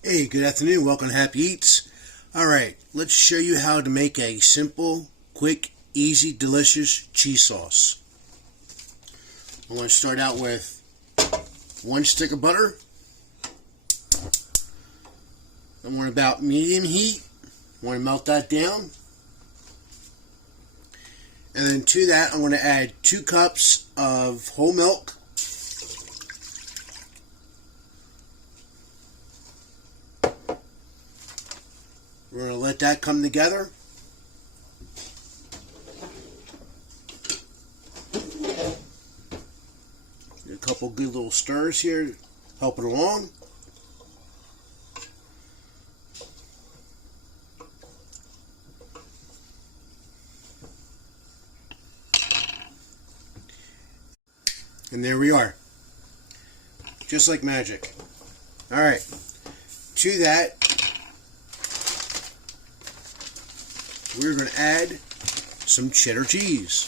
Hey, good afternoon. Welcome to Happy Eats. Alright, let's show you how to make a simple, quick, easy, delicious cheese sauce. I'm going to start out with 1 stick of butter. I want about medium heat. I want to melt that down. And then to that, I'm going to add 2 cups of whole milk. We're going to let that come together. A couple good little stirs here, help it along. And there we are. Just like magic. Alright. To that, we're going to add some cheddar cheese.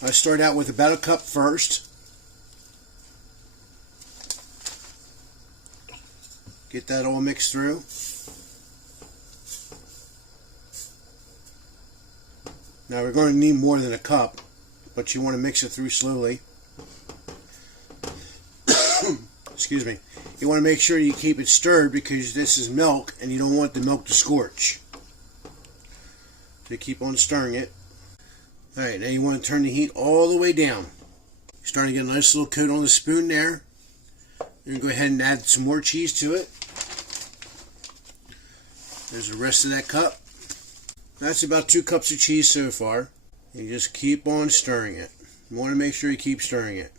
I start out with about a cup first. Get that all mixed through. Now we're going to need more than a cup, but you want to mix it through slowly. Excuse me. You want to make sure you keep it stirred because this is milk and you don't want the milk to scorch. So you keep on stirring it. Alright, now you want to turn the heat all the way down. You're starting to get a nice little coat on the spoon there. You're going to go ahead and add some more cheese to it. There's the rest of that cup. That's about 2 cups of cheese so far. You just keep on stirring it. You want to make sure you keep stirring it.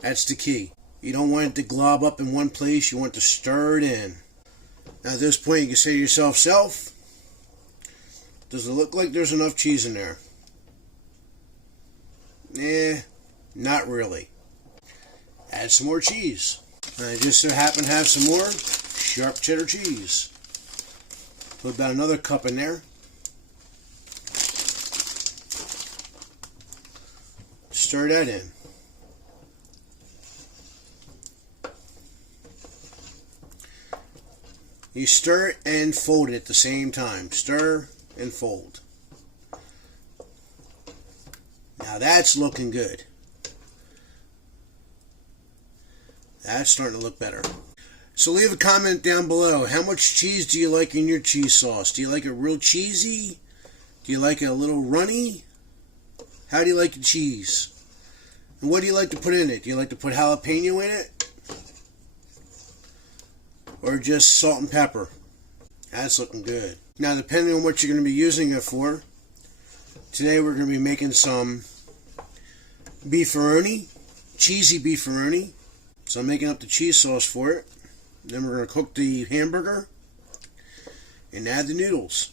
That's the key. You don't want it to glob up in one place. You want to stir it in. Now at this point you can say to yourself, does it look like there's enough cheese in there? Not really. Add some more cheese. I just so happen to have some more sharp cheddar cheese. Put about another cup in there. Stir that in. You stir and fold it at the same time. Stir and fold. Now that's looking good. That's starting to look better. So leave a comment down below. How much cheese do you like in your cheese sauce? Do you like it real cheesy? Do you like it a little runny? How do you like the cheese? And what do you like to put in it? Do you like to put jalapeno in it? Or just salt and pepper? That's looking good. Now depending on what you're going to be using it for, today we're going to be making some beefaroni, cheesy beefaroni. So I'm making up the cheese sauce for it. Then we're going to cook the hamburger and add the noodles.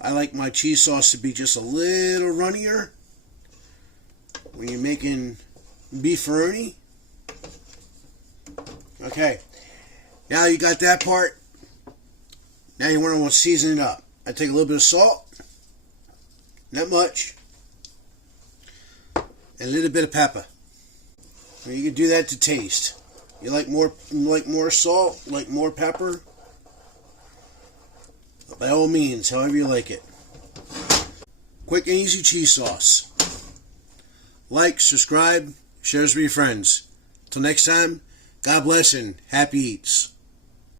I like my cheese sauce to be just a little runnier when you're making beefaroni. Okay, now you got that part. Now you want to season it up. I take a little bit of salt, not much, and a little bit of pepper. Now you can do that to taste. You like more salt, like more pepper? By all means, however you like it. Quick and easy cheese sauce. Like, subscribe, share this with your friends. Till next time, God bless and happy eats.